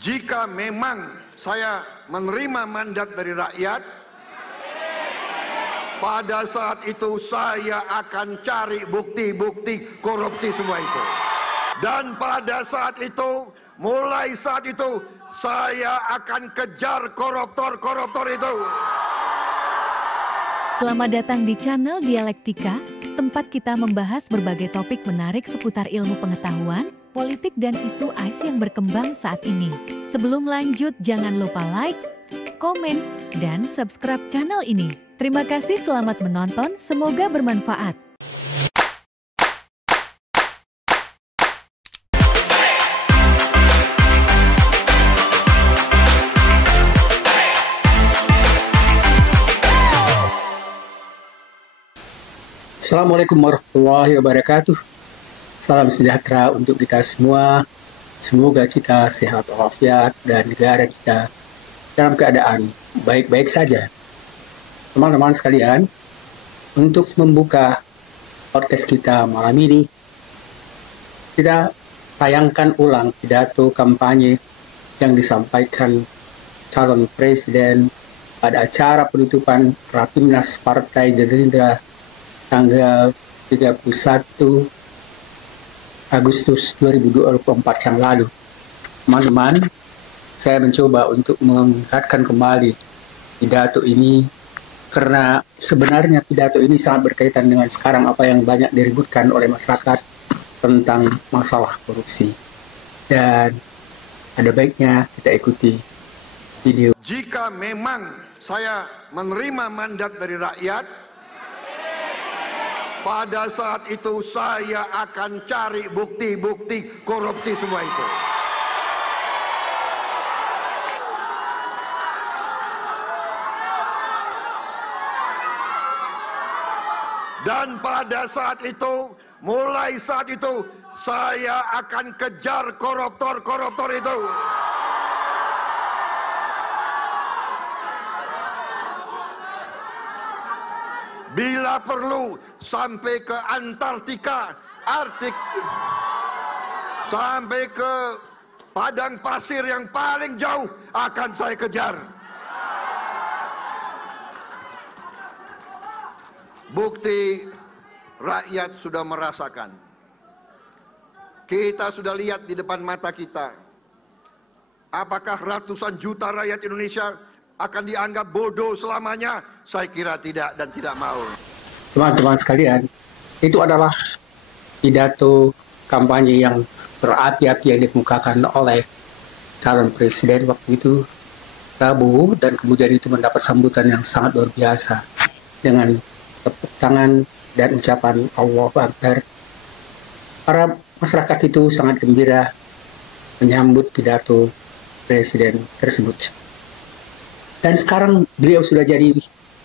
Jika memang saya menerima mandat dari rakyat, pada saat itu saya akan cari bukti-bukti korupsi semua itu. Dan pada saat itu, mulai saat itu, saya akan kejar koruptor-koruptor itu. Selamat datang di channel Dialektika, tempat kita membahas berbagai topik menarik seputar ilmu pengetahuan, politik dan isu AIS yang berkembang saat ini. Sebelum lanjut, jangan lupa like, komen, dan subscribe channel ini. Terima kasih, selamat menonton, semoga bermanfaat. Assalamualaikum warahmatullahi wabarakatuh. Salam sejahtera untuk kita semua. Semoga kita sehat walafiat dan negara kita dalam keadaan baik-baik saja. Teman-teman sekalian, untuk membuka podcast kita malam ini, kita tayangkan ulang pidato kampanye yang disampaikan calon presiden pada acara penutupan Rapimnas Partai Gerindra tanggal 31 Agustus 2024 yang lalu. Teman-teman, saya mencoba untuk mengingatkan kembali pidato ini karena sebenarnya pidato ini sangat berkaitan dengan sekarang apa yang banyak diributkan oleh masyarakat tentang masalah korupsi. Dan ada baiknya kita ikuti video. Jika memang saya menerima mandat dari rakyat, pada saat itu saya akan cari bukti-bukti korupsi semua itu. Dan pada saat itu, mulai saat itu, saya akan kejar koruptor-koruptor itu. Bila perlu sampai ke Antartika, Arktik, sampai ke padang pasir yang paling jauh akan saya kejar. Bukti rakyat sudah merasakan. Kita sudah lihat di depan mata kita. Apakah ratusan juta rakyat Indonesia akan dianggap bodoh selamanya? Saya kira tidak dan tidak mau. Teman-teman sekalian, itu adalah pidato kampanye yang berapi-api yang dikemukakan oleh calon presiden waktu itu, Prabowo, dan kemudian itu mendapat sambutan yang sangat luar biasa dengan tepuk tangan dan ucapan Allahu Akbar. Para masyarakat itu sangat gembira menyambut pidato presiden tersebut. Dan sekarang beliau sudah jadi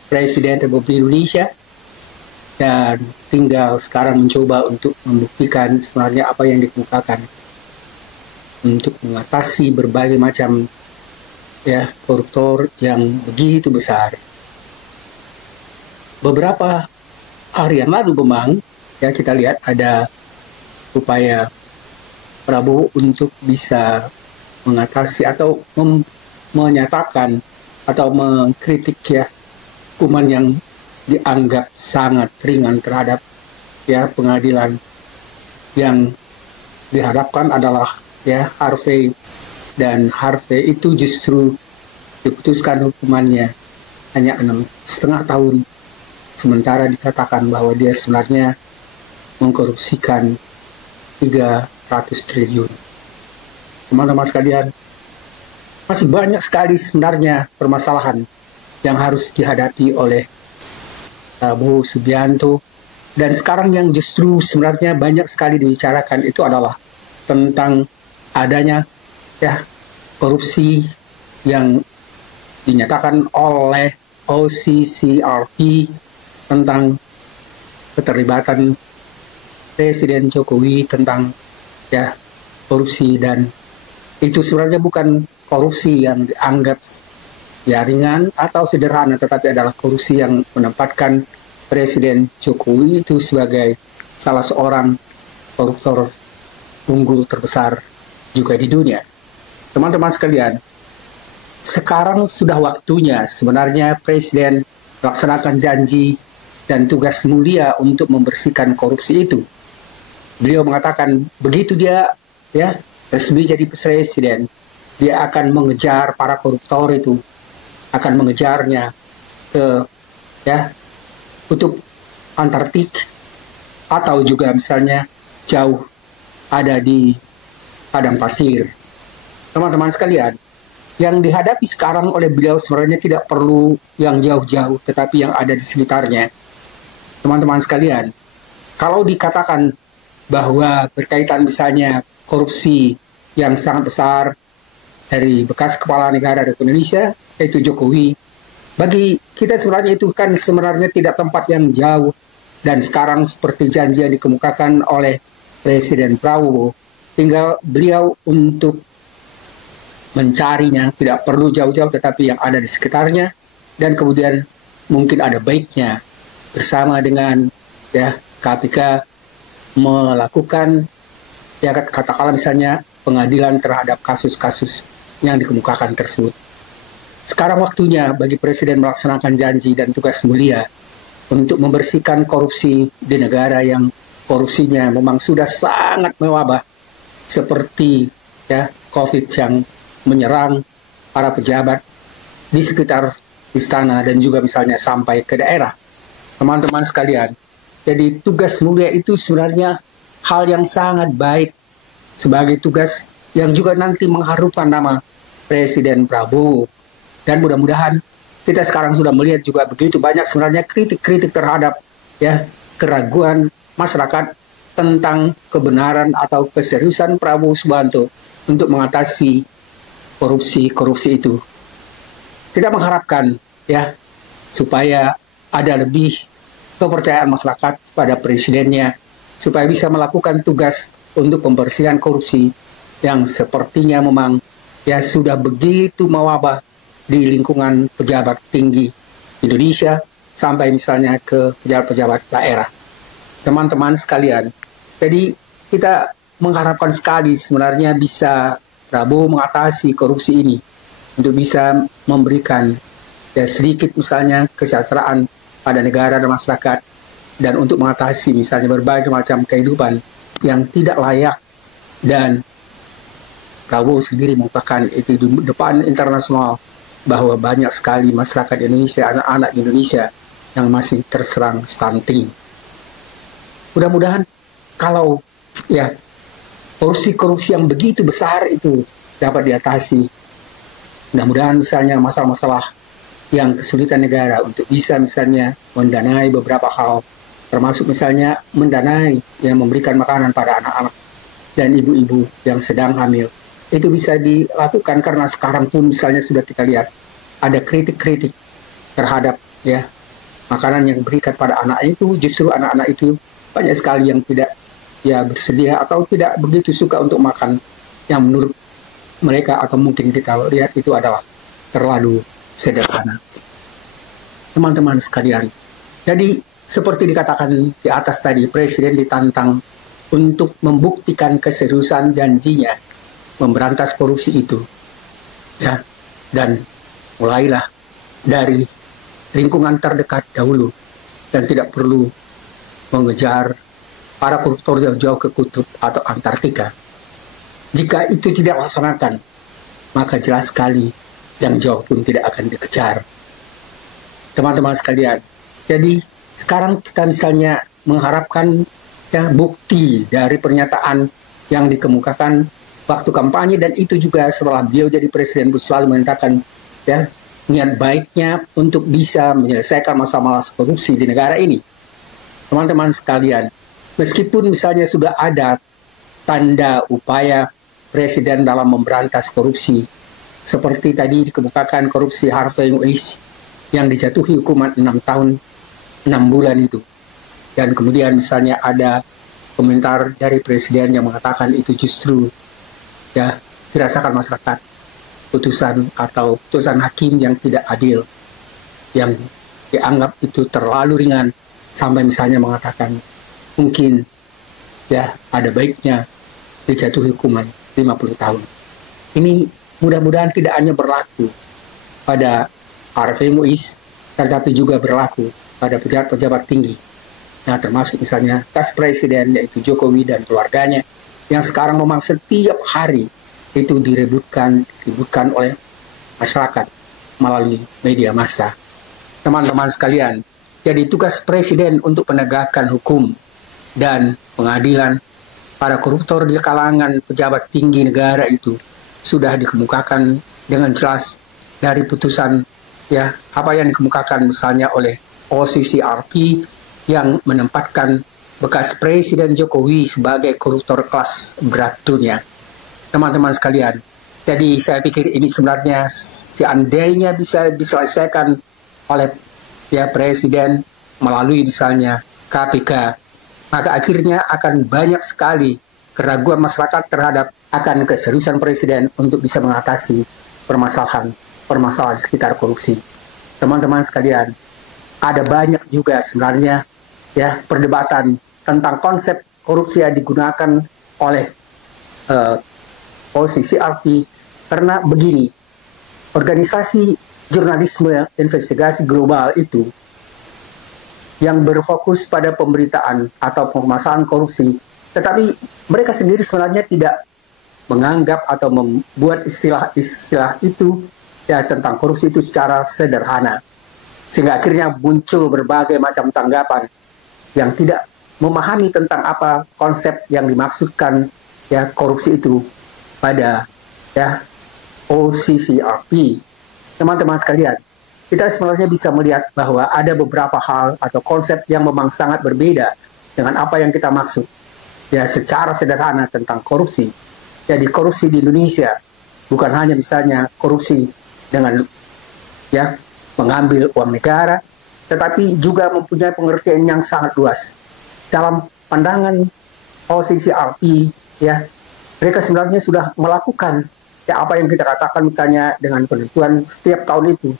Presiden Republik Indonesia dan tinggal sekarang mencoba untuk membuktikan sebenarnya apa yang dikemukakan untuk mengatasi berbagai macam koruptor yang begitu besar. Beberapa hari yang lalu memang kita lihat ada upaya Prabowo untuk bisa mengatasi atau menyatakan atau mengkritik hukuman yang dianggap sangat ringan terhadap pengadilan yang diharapkan adalah Harvey, dan Harvey itu justru diputuskan hukumannya hanya 6,5 tahun, sementara dikatakan bahwa dia sebenarnya mengkorupsikan 300 triliun. Teman-teman sekalian, masih banyak sekali sebenarnya permasalahan yang harus dihadapi oleh Prabowo Subianto. Dan sekarang yang justru sebenarnya banyak sekali dibicarakan itu adalah tentang adanya korupsi yang dinyatakan oleh OCCRP tentang keterlibatan Presiden Jokowi tentang korupsi, dan itu sebenarnya bukan korupsi yang dianggap ringan atau sederhana, tetapi adalah korupsi yang menempatkan Presiden Jokowi itu sebagai salah seorang koruptor unggul terbesar juga di dunia. Teman-teman sekalian, sekarang sudah waktunya sebenarnya Presiden melaksanakan janji dan tugas mulia untuk membersihkan korupsi itu. Beliau mengatakan begitu dia resmi jadi presiden, dia akan mengejar para koruptor itu, akan mengejarnya ke kutub Antartik atau juga misalnya jauh ada di padang pasir. Teman-teman sekalian, yang dihadapi sekarang oleh beliau sebenarnya tidak perlu yang jauh-jauh, tetapi yang ada di sekitarnya. Teman-teman sekalian, kalau dikatakan bahwa berkaitan misalnya korupsi yang sangat besar dari bekas kepala negara Republik Indonesia, yaitu Jokowi, bagi kita sebenarnya itu kan sebenarnya tidak tempat yang jauh. Dan sekarang seperti janji yang dikemukakan oleh Presiden Prabowo, tinggal beliau untuk mencarinya, tidak perlu jauh-jauh tetapi yang ada di sekitarnya, dan kemudian mungkin ada baiknya bersama dengan KPK melakukan katakanlah misalnya pengadilan terhadap kasus-kasus yang dikemukakan tersebut. Sekarang waktunya bagi Presiden melaksanakan janji dan tugas mulia untuk membersihkan korupsi di negara yang korupsinya memang sudah sangat mewabah, seperti COVID yang menyerang para pejabat di sekitar istana dan juga misalnya sampai ke daerah. Teman-teman sekalian, jadi tugas mulia itu sebenarnya hal yang sangat baik sebagai tugas yang juga nanti mengharumkan nama Presiden Prabowo. Dan mudah-mudahan kita sekarang sudah melihat juga begitu banyak sebenarnya kritik-kritik terhadap keraguan masyarakat tentang kebenaran atau keseriusan Prabowo Subianto untuk mengatasi korupsi itu. Kita mengharapkan supaya ada lebih kepercayaan masyarakat pada presidennya, supaya bisa melakukan tugas untuk pembersihan korupsi yang sepertinya memang sudah begitu mewabah di lingkungan pejabat tinggi Indonesia sampai misalnya ke pejabat-pejabat daerah. Teman-teman sekalian, jadi kita mengharapkan sekali sebenarnya bisa Prabowo mengatasi korupsi ini untuk bisa memberikan sedikit misalnya kesejahteraan pada negara dan masyarakat, dan untuk mengatasi misalnya berbagai macam kehidupan yang tidak layak. Dan Prabowo sendiri merupakan itu di depan internasional bahwa banyak sekali masyarakat Indonesia, anak-anak Indonesia yang masih terserang stunting. Mudah-mudahan kalau korupsi yang begitu besar itu dapat diatasi. Mudah-mudahan misalnya masalah-masalah yang kesulitan negara untuk bisa misalnya mendanai beberapa hal, termasuk misalnya mendanai yang memberikan makanan pada anak-anak dan ibu-ibu yang sedang hamil, itu bisa dilakukan. Karena sekarang pun misalnya sudah kita lihat ada kritik-kritik terhadap makanan yang diberikan pada anak itu, justru anak-anak itu banyak sekali yang tidak bersedia atau tidak begitu suka untuk makan yang menurut mereka atau mungkin kita lihat itu adalah terlalu sederhana. Teman-teman sekalian, jadi seperti dikatakan di atas tadi, Presiden ditantang untuk membuktikan keseriusan janjinya memberantas korupsi itu. Dan mulailah dari lingkungan terdekat dahulu dan tidak perlu mengejar para koruptor jauh-jauh ke kutub atau Antartika. Jika itu tidak dilaksanakan, maka jelas sekali yang jauh pun tidak akan dikejar. Teman-teman sekalian, jadi sekarang kita misalnya mengharapkan bukti dari pernyataan yang dikemukakan waktu kampanye, dan itu juga setelah beliau jadi presiden selalu menyatakan niat baiknya untuk bisa menyelesaikan masalah korupsi di negara ini. Teman-teman sekalian, meskipun misalnya sudah ada tanda upaya Presiden dalam memberantas korupsi, seperti tadi dikemukakan korupsi Harvey Weinstein yang dijatuhi hukuman 6 tahun 6 bulan itu. Dan kemudian misalnya ada komentar dari Presiden yang mengatakan itu justru dirasakan masyarakat putusan atau putusan hakim yang tidak adil, yang dianggap itu terlalu ringan, sampai misalnya mengatakan mungkin ada baiknya dijatuhi hukuman 50 tahun. Ini mudah-mudahan tidak hanya berlaku pada Harvey Muiz, tetapi juga berlaku pada pejabat-pejabat tinggi. Nah, termasuk misalnya kas presiden yaitu Jokowi dan keluarganya yang sekarang memang setiap hari itu diributkan oleh masyarakat melalui media massa. Teman-teman sekalian, jadi tugas presiden untuk penegakan hukum dan pengadilan para koruptor di kalangan pejabat tinggi negara itu sudah dikemukakan dengan jelas dari putusan apa yang dikemukakan misalnya oleh OCCRP yang menempatkan bekas Presiden Jokowi sebagai koruptor kelas berat dunia. Teman-teman sekalian, jadi saya pikir ini sebenarnya seandainya bisa diselesaikan oleh Presiden melalui misalnya KPK, maka akhirnya akan banyak sekali keraguan masyarakat terhadap akan keseriusan Presiden untuk bisa mengatasi permasalahan sekitar korupsi. Teman-teman sekalian, ada banyak juga sebenarnya perdebatan tentang konsep korupsi yang digunakan oleh OCCRP karena begini, organisasi jurnalisme investigasi global itu yang berfokus pada pemberitaan atau permasalahan korupsi, tetapi mereka sendiri sebenarnya tidak menganggap atau membuat istilah itu tentang korupsi itu secara sederhana, sehingga akhirnya muncul berbagai macam tanggapan yang tidak memahami tentang apa konsep yang dimaksudkan korupsi itu pada OCCRP. Teman-teman sekalian, kita sebenarnya bisa melihat bahwa ada beberapa hal atau konsep yang memang sangat berbeda dengan apa yang kita maksud secara sederhana tentang korupsi. Jadi korupsi di Indonesia bukan hanya misalnya korupsi dengan mengambil uang negara, tetapi juga mempunyai pengertian yang sangat luas. Dalam pandangan OCCRP, mereka sebenarnya sudah melakukan apa yang kita katakan misalnya dengan penentuan setiap tahun itu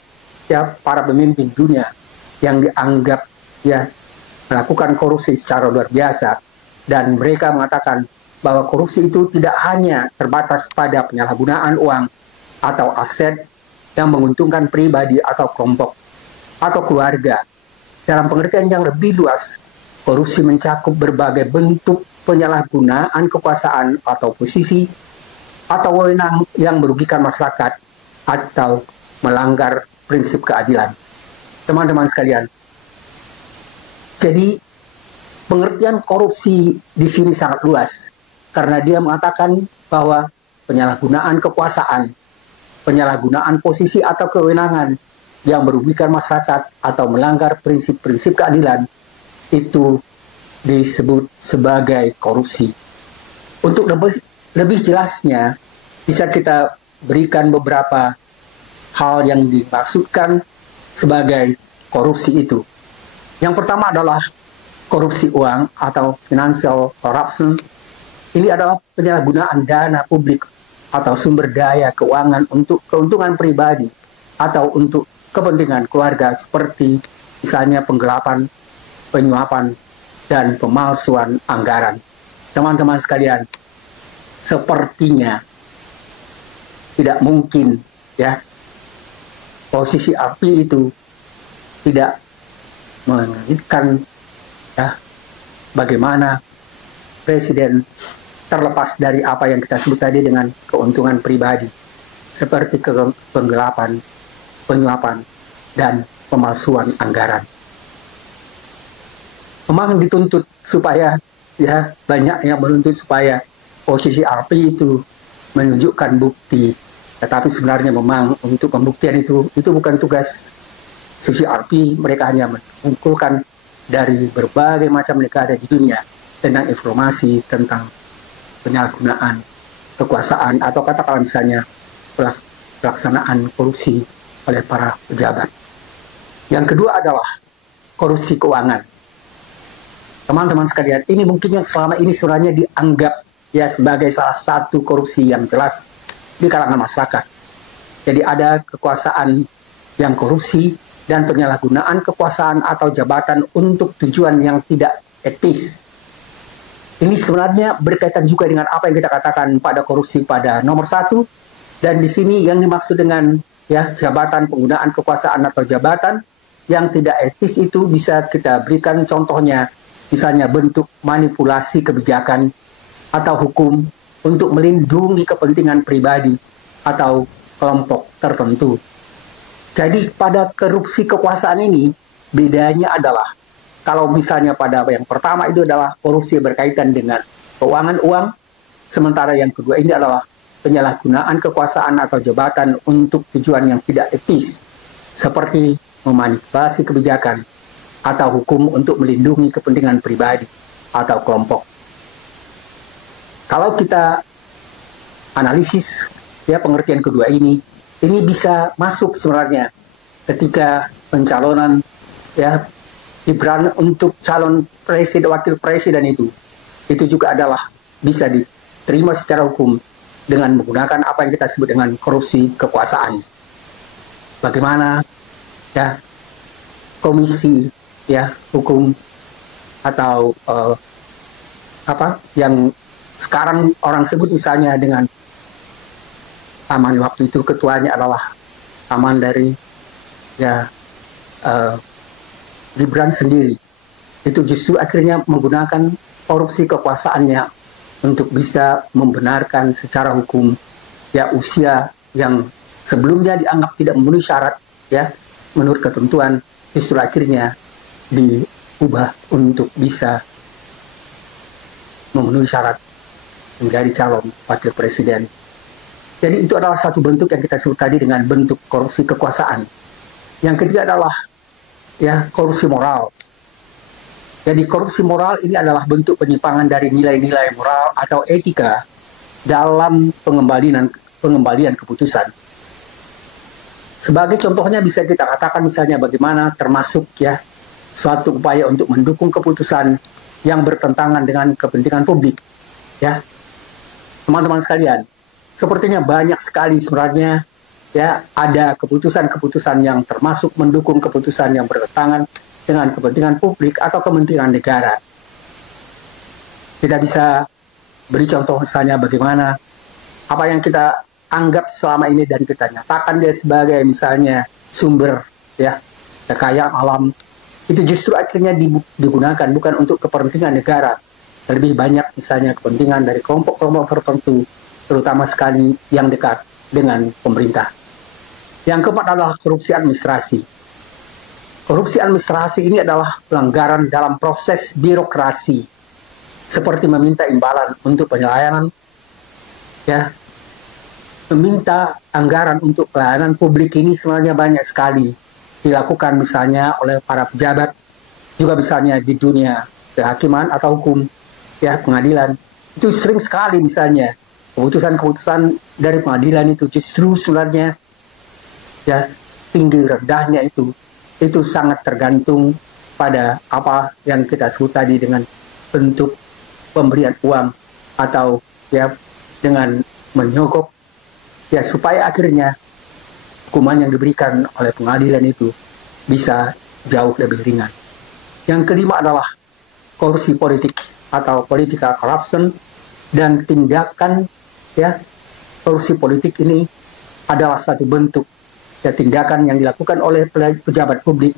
para pemimpin dunia yang dianggap melakukan korupsi secara luar biasa, dan mereka mengatakan bahwa korupsi itu tidak hanya terbatas pada penyalahgunaan uang atau aset yang menguntungkan pribadi atau kelompok atau keluarga. Dalam pengertian yang lebih luas, korupsi mencakup berbagai bentuk penyalahgunaan kekuasaan atau posisi atau wewenang yang merugikan masyarakat atau melanggar prinsip keadilan. Teman-teman sekalian, jadi pengertian korupsi di sini sangat luas karena dia mengatakan bahwa penyalahgunaan kekuasaan, penyalahgunaan posisi atau kewenangan yang merugikan masyarakat atau melanggar prinsip-prinsip keadilan itu disebut sebagai korupsi. Untuk lebih jelasnya, bisa kita berikan beberapa hal yang dimaksudkan sebagai korupsi itu. Yang pertama adalah korupsi uang atau financial corruption. Ini adalah penyalahgunaan dana publik atau sumber daya keuangan untuk keuntungan pribadi atau untuk kepentingan keluarga seperti misalnya penggelapan, penyuapan, dan pemalsuan anggaran. Teman-teman sekalian, sepertinya tidak mungkin posisi api itu tidak menginginkan bagaimana presiden terlepas dari apa yang kita sebut tadi dengan keuntungan pribadi seperti penggelapan, penyuapan, dan pemalsuan anggaran. Memang dituntut supaya banyak yang menuntut supaya posisi RP itu menunjukkan bukti, tetapi sebenarnya memang untuk pembuktian itu bukan tugas CCRP. Mereka hanya mengumpulkan dari berbagai macam negara di dunia tentang informasi tentang penyalahgunaan kekuasaan atau katakanlah misalnya pelaksanaan korupsi oleh para pejabat. Yang kedua adalah korupsi keuangan. Teman-teman sekalian, ini mungkin yang selama ini sebenarnya dianggap sebagai salah satu korupsi yang jelas di kalangan masyarakat. Jadi ada kekuasaan yang korupsi dan penyalahgunaan kekuasaan atau jabatan untuk tujuan yang tidak etis. Ini sebenarnya berkaitan juga dengan apa yang kita katakan pada korupsi pada nomor 1, Dan di sini yang dimaksud dengan ya jabatan, penggunaan kekuasaan atau jabatan yang tidak etis itu bisa kita berikan contohnya, misalnya bentuk manipulasi kebijakan atau hukum untuk melindungi kepentingan pribadi atau kelompok tertentu. Jadi pada korupsi kekuasaan ini bedanya adalah kalau misalnya pada yang pertama itu adalah korupsi berkaitan dengan keuangan uang, sementara yang kedua ini adalah penyalahgunaan kekuasaan atau jabatan untuk tujuan yang tidak etis, seperti memanipulasi kebijakan atau hukum untuk melindungi kepentingan pribadi atau kelompok. Kalau kita analisis ya pengertian kedua ini bisa masuk sebenarnya ketika pencalonan ya Gibran untuk calon presiden, wakil presiden itu juga adalah bisa diterima secara hukum dengan menggunakan apa yang kita sebut dengan korupsi kekuasaan. Bagaimana ya komisi ya hukum atau apa yang sekarang orang sebut misalnya dengan Aman, waktu itu ketuanya adalah Aman dari ya Gibran sendiri, itu justru akhirnya menggunakan korupsi kekuasaannya untuk bisa membenarkan secara hukum ya usia yang sebelumnya dianggap tidak memenuhi syarat ya menurut ketentuan, justru akhirnya diubah untuk bisa memenuhi syarat menjadi calon wakil presiden. Jadi itu adalah satu bentuk yang kita sebut tadi dengan bentuk korupsi kekuasaan. Yang ketiga adalah ya korupsi moral. Jadi korupsi moral ini adalah bentuk penyimpangan dari nilai-nilai moral atau etika dalam pengembalian keputusan. Sebagai contohnya bisa kita katakan misalnya bagaimana termasuk ya suatu upaya untuk mendukung keputusan yang bertentangan dengan kepentingan publik. Ya, teman-teman sekalian, sepertinya banyak sekali sebenarnya ya ada keputusan-keputusan yang termasuk mendukung keputusan yang bertentangan dengan kepentingan publik atau kepentingan negara. Kita bisa beri contoh misalnya bagaimana apa yang kita anggap selama ini dan kita nyatakan dia sebagai misalnya sumber ya kekayaan alam, itu justru akhirnya digunakan bukan untuk kepentingan negara, lebih banyak misalnya kepentingan dari kelompok-kelompok tertentu, terutama sekali yang dekat dengan pemerintah. Yang keempat adalah korupsi administrasi. Korupsi administrasi ini adalah pelanggaran dalam proses birokrasi, seperti meminta imbalan untuk penyelenggaraan, ya, meminta anggaran untuk pelayanan publik ini sebenarnya banyak sekali dilakukan misalnya oleh para pejabat, juga misalnya di dunia kehakiman atau hukum, ya pengadilan. Itu sering sekali misalnya keputusan-keputusan dari pengadilan itu justru sebenarnya ya tinggi rendahnya itu sangat tergantung pada apa yang kita sebut tadi dengan bentuk pemberian uang atau ya dengan menyogok ya supaya akhirnya hukuman yang diberikan oleh pengadilan itu bisa jauh lebih ringan. Yang kelima adalah korupsi politik atau political corruption, dan tindakan ya korupsi politik ini adalah satu bentuk ya tindakan yang dilakukan oleh pejabat publik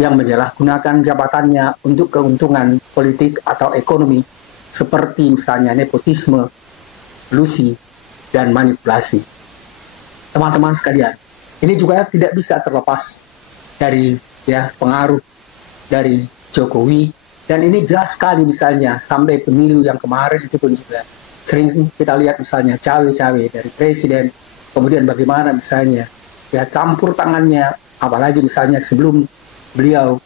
yang menyalahgunakan jabatannya untuk keuntungan politik atau ekonomi, seperti misalnya nepotisme, kolusi, dan manipulasi. Teman-teman sekalian, ini juga tidak bisa terlepas dari ya pengaruh dari Jokowi, dan ini jelas sekali misalnya sampai pemilu yang kemarin itu pun juga sering kita lihat misalnya cawe-cawe dari presiden, kemudian bagaimana misalnya ya campur tangannya, apalagi misalnya sebelum beliau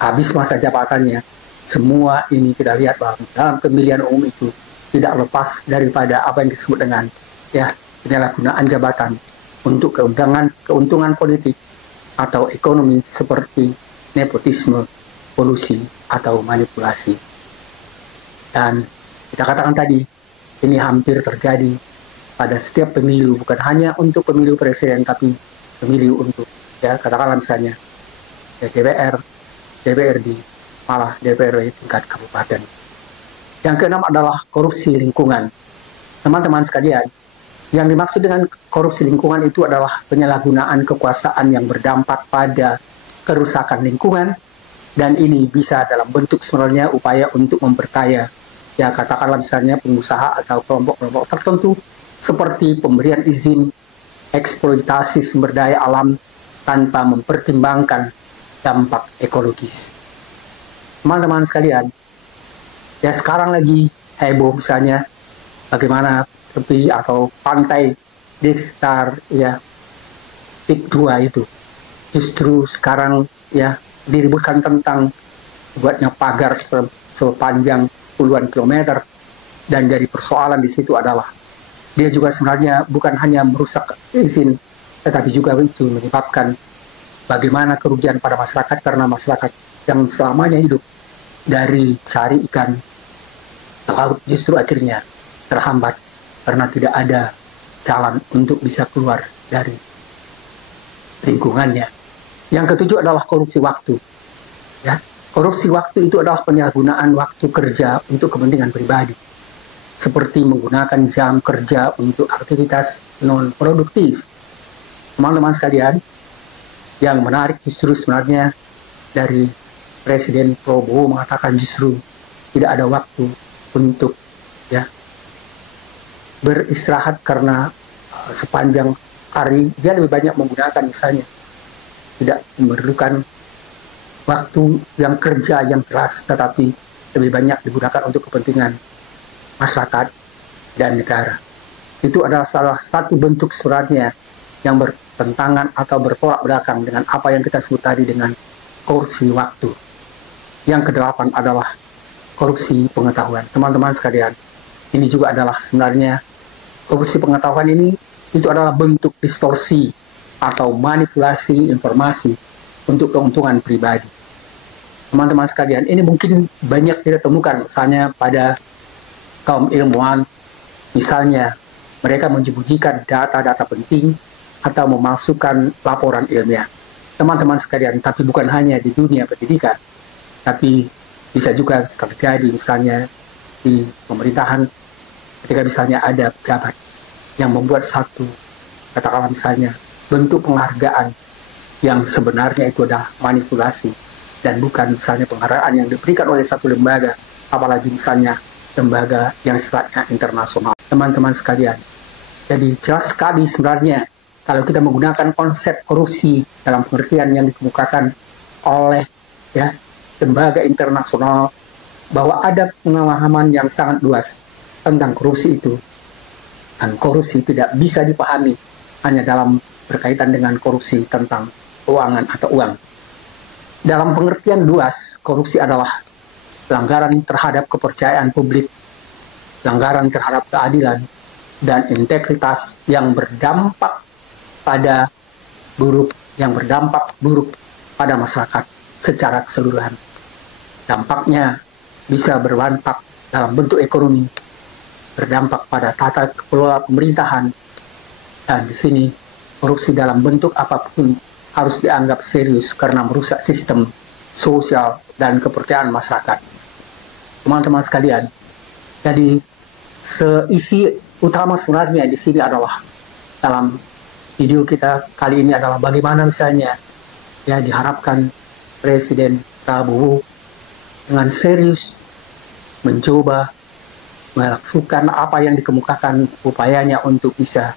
habis masa jabatannya, semua ini kita lihat bahwa dalam pemilihan umum itu tidak lepas daripada apa yang disebut dengan ya penyalahgunaan jabatan untuk keuntungan politik atau ekonomi, seperti nepotisme, kolusi, atau manipulasi. Dan kita katakan tadi, ini hampir terjadi pada setiap pemilu, bukan hanya untuk pemilu presiden, tapi pemilu untuk ya katakanlah misalnya ya, DPR, DPRD, malah DPRD tingkat kabupaten. Yang keenam adalah korupsi lingkungan. Teman-teman sekalian, Yang dimaksud dengan korupsi lingkungan itu adalah penyalahgunaan kekuasaan yang berdampak pada kerusakan lingkungan, dan ini bisa dalam bentuk sebenarnya upaya untuk memperkaya, ya katakanlah misalnya pengusaha atau kelompok-kelompok tertentu, seperti pemberian izin eksploitasi sumber daya alam tanpa mempertimbangkan dampak ekologis. Teman-teman sekalian, ya sekarang lagi heboh misalnya bagaimana tepi atau pantai di sekitar ya Tik 2 itu justru sekarang ya diributkan tentang buatnya pagar sepanjang puluhan kilometer, dan jadi persoalan di situ adalah dia juga sebenarnya bukan hanya merusak izin, tetapi juga itu menyebabkan bagaimana kerugian pada masyarakat, karena masyarakat yang selamanya hidup dari cari ikan laut justru akhirnya terhambat karena tidak ada jalan untuk bisa keluar dari lingkungannya. Yang ketujuh adalah korupsi waktu. Ya, korupsi waktu itu adalah penyalahgunaan waktu kerja untuk kepentingan pribadi, seperti menggunakan jam kerja untuk aktivitas non produktif. Teman-teman sekalian, yang menarik justru sebenarnya dari Presiden Prabowo mengatakan justru tidak ada waktu untuk ya beristirahat karena sepanjang hari dia lebih banyak menggunakan misalnya tidak memerlukan waktu yang kerja yang jelas, tetapi lebih banyak digunakan untuk kepentingan masyarakat dan negara. Itu adalah salah satu bentuk sebenarnya yang bertentangan atau bertolak belakang dengan apa yang kita sebut tadi dengan korupsi waktu. Yang kedelapan adalah korupsi pengetahuan. Teman-teman sekalian, ini juga adalah sebenarnya korupsi pengetahuan ini itu adalah bentuk distorsi atau manipulasi informasi untuk keuntungan pribadi. Teman-teman sekalian, ini mungkin banyak kita temukan misalnya pada kaum ilmuwan, misalnya mereka menyembunyikan data-data penting atau memalsukan laporan ilmiah. Teman-teman sekalian, tapi bukan hanya di dunia pendidikan, tapi bisa juga terjadi misalnya di pemerintahan, ketika misalnya ada pejabat yang membuat satu, katakanlah misalnya, bentuk penghargaan yang sebenarnya itu adalah manipulasi dan bukan misalnya penghargaan yang diberikan oleh satu lembaga, apalagi misalnya lembaga yang sifatnya internasional. Teman-teman sekalian, jadi jelas sekali sebenarnya kalau kita menggunakan konsep korupsi dalam pengertian yang dikemukakan oleh ya lembaga internasional, bahwa ada pemahaman yang sangat luas tentang korupsi itu, dan korupsi tidak bisa dipahami hanya dalam berkaitan dengan korupsi tentang keuangan atau uang. Dalam pengertian luas, korupsi adalah pelanggaran terhadap kepercayaan publik, pelanggaran terhadap keadilan, dan integritas yang berdampak buruk pada masyarakat secara keseluruhan. Dampaknya bisa berdampak dalam bentuk ekonomi, berdampak pada tata kelola pemerintahan, dan di sini korupsi dalam bentuk apapun harus dianggap serius karena merusak sistem sosial dan kepercayaan masyarakat. Teman-teman sekalian, jadi seisi utama sebenarnya di sini adalah dalam video kita kali ini adalah bagaimana misalnya ya diharapkan Presiden Prabowo dengan serius mencoba melakukan apa yang dikemukakan upayanya untuk bisa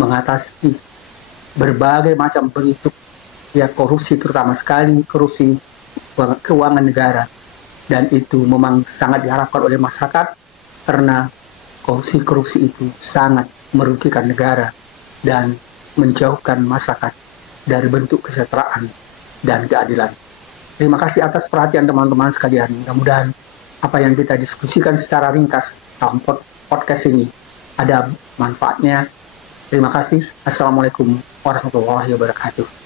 mengatasi berbagai macam bentuk ya korupsi, terutama sekali korupsi keuangan negara, dan itu memang sangat diharapkan oleh masyarakat karena korupsi itu sangat merugikan negara dan menjauhkan masyarakat dari bentuk kesejahteraan dan keadilan. Terima kasih atas perhatian teman-teman sekalian. Mudah-mudahan apa yang kita diskusikan secara ringkas dalam podcast ini ada manfaatnya. Terima kasih. Assalamualaikum warahmatullahi wabarakatuh.